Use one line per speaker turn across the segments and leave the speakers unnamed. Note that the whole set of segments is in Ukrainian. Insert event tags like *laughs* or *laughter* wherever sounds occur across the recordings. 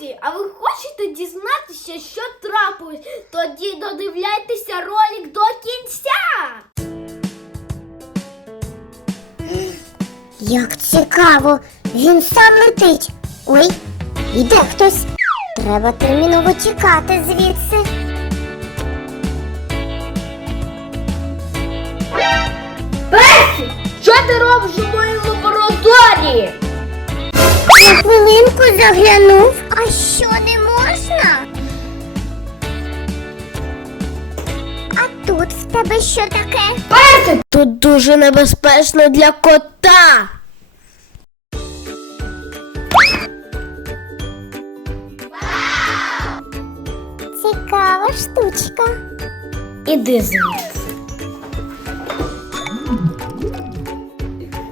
Друзі, а ви хочете дізнатися, що трапилось? Тоді додивляйтеся ролик до кінця.
Як цікаво, він сам летить. Ой, іде хтось. Треба терміново тікати звідси.
Персик, що ти робиш у моїй лабораторії?
На хвилинку заглянув. А що не можна? А тут в тебе що таке?
Персик! Тут дуже небезпечно для кота.
Цікава штучка.
Іди звідси.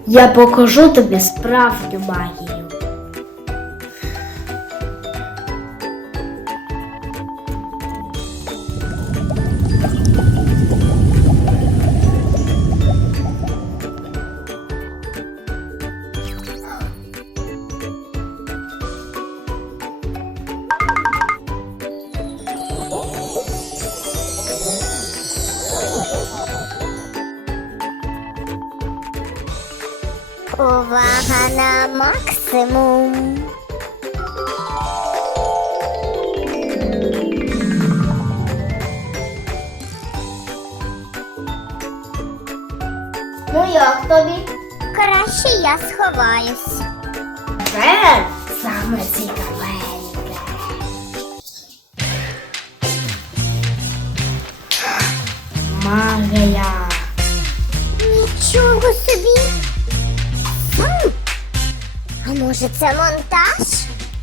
Я покажу тобі справжню магію.
Увага на максимум.
Ну як тобі?
Краще я сховаюсь.
Це саме цікавеньке. Магія.
Нічого може це монтаж?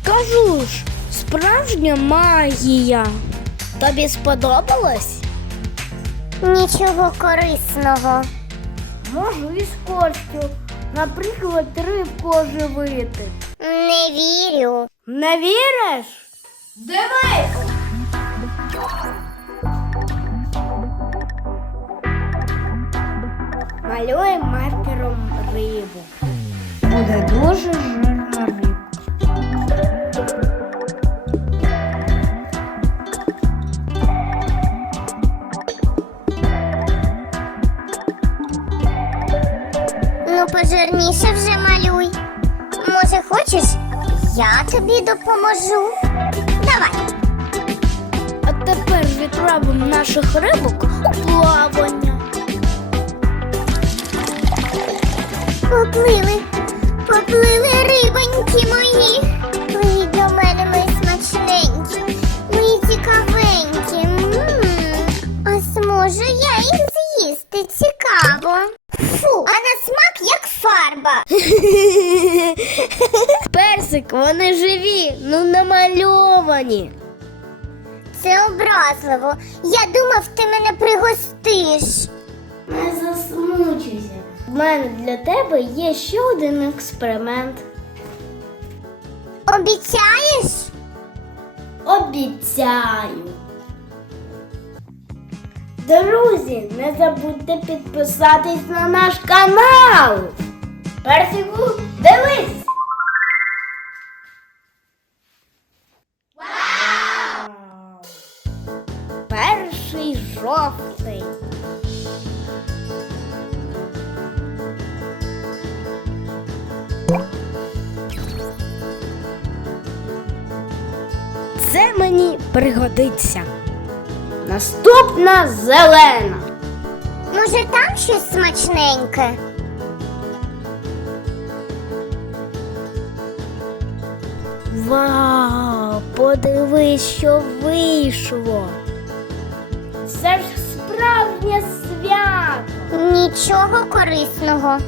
Кажу ж, справжня магія. Тобі сподобалось?
Нічого корисного.
Можу із костю, наприклад, рибку оживити.
Не вірю.
Не віриш? Дивись! Малюємо маркером рибу. Буде дуже жирна
Пожирніше вже малюй. Може, хочеш, я тобі допоможу. Давай.
А тепер відправимо наших рибок у плавання.
Поплили, поплили рибоньки *laughs*
Персик, вони живі, ну намальовані.
Це образливо. Я думав, ти мене пригостиш.
Не засмучуйся. В мене для тебе є ще один експеримент.
Обіцяєш?
Обіцяю. Друзі, не забудьте підписатись на наш канал. Персику, дивись! Перший жовтий. Це мені пригодиться. Наступна зелена.
Може, там щось смачненьке?
Вау, подивись, що вийшло. Це ж справжнє свято.
Нічого корисного.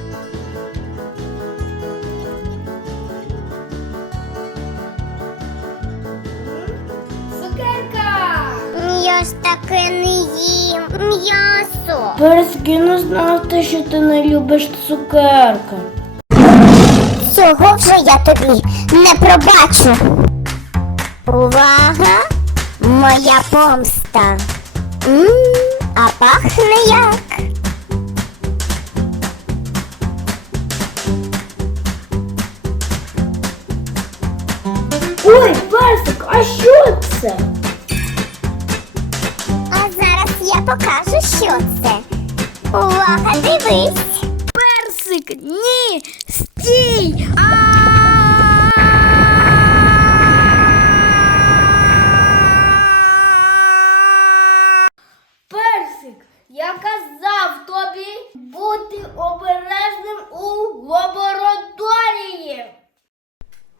Цукерка!
Я ж таке не їм. М'ясо.
Перськи не знати, що ти не любиш цукерки.
Цього вже я тобі не пробачу. Увага! Моя помста. м а пахне як.
Ой, персик, А що це?
А зараз я покажу, що це. Увага, дивись.
Персик, ні, стій! Персик, я казав тобі бути обережним у лабораторії.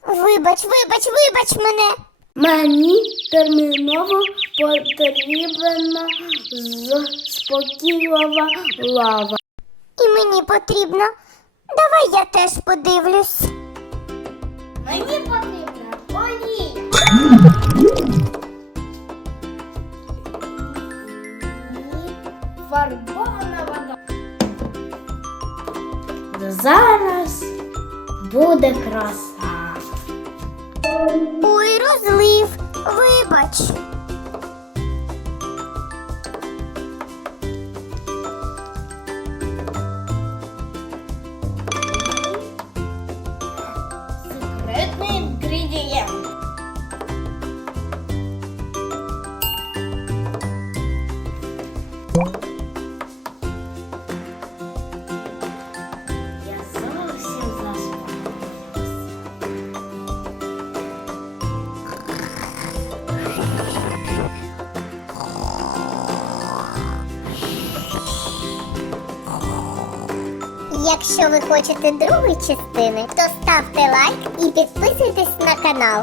Вибач, вибач, вибач мене.
Мені терміново потрібна спокійлива лава.
І мені потрібно. Давай я теж подивлюсь.
Мені потрібна олія. І фарбована вода. Зараз буде краса.
Ой, розлив. Вибач. Якщо ви хочете другої частини, то ставте лайк і підписуйтесь на канал.